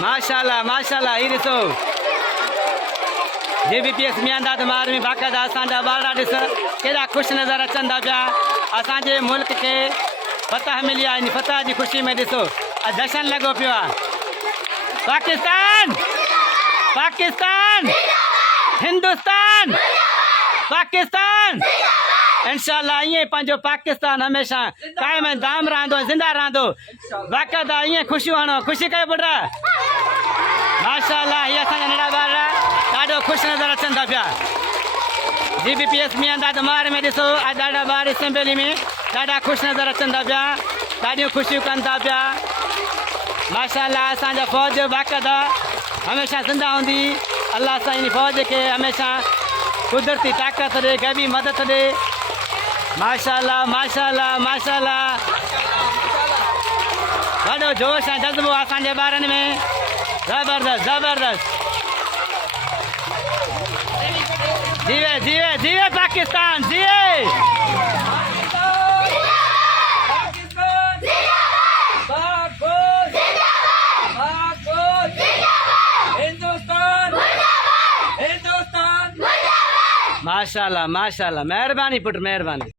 माशाल्लाह माशाल्लाह ही ॾिसो JBPS मियांदाद मार में बाक़ायदा असांजा ॿार ॾिस केॾा ख़ुशि नज़र अचनि था पिया असांजे मुल्क खे फतह मिली आहे इन फतह जी ख़ुशी में ॾिसो जशन लॻो पियो आहे पाकिस्तान पाकिस्तान हिंदुस्तान पाकिस्तान इंशाल्लाह ईअं पंहिंजो पाकिस्तान हमेशह क़ाइम दाम रहंदो ज़िंदा रहंदो बाक़ायदा ईअं ख़ुशियूं हणो ख़ुशी कयो पुट माशाल्लाह हीअ असांजा नंढा ॿार ॾाढो ख़ुशि नज़र अचनि था पिया JBPS मियांदाद मार में ॾिसो अॼु ॾाढा ॿार असेंबली में ॾाढा ख़ुशि नज़र अचनि था पिया ॾाढियूं ख़ुशियूं कनि था पिया माशाल्लाह असांजा फ़ौज बाक़ायदा हमेशह ज़िंदा हूंदी अल्लाह सां इन फ़ौज खे हमेशह कुदरती ताक़त ॾे गैबी मदद ॾे माशाल्लाह माशाल्लाह माशाल्लाह ॾाढो जोश ऐं जज़्बो आहे असांजे ॿारनि में ज़बरदस्त ज़बरदस्त जीवे जीवे जीवे पाकिस्तान जीवे माशाल्लाह माशाल्लाह मेहरबानी पुट मेहरबानी।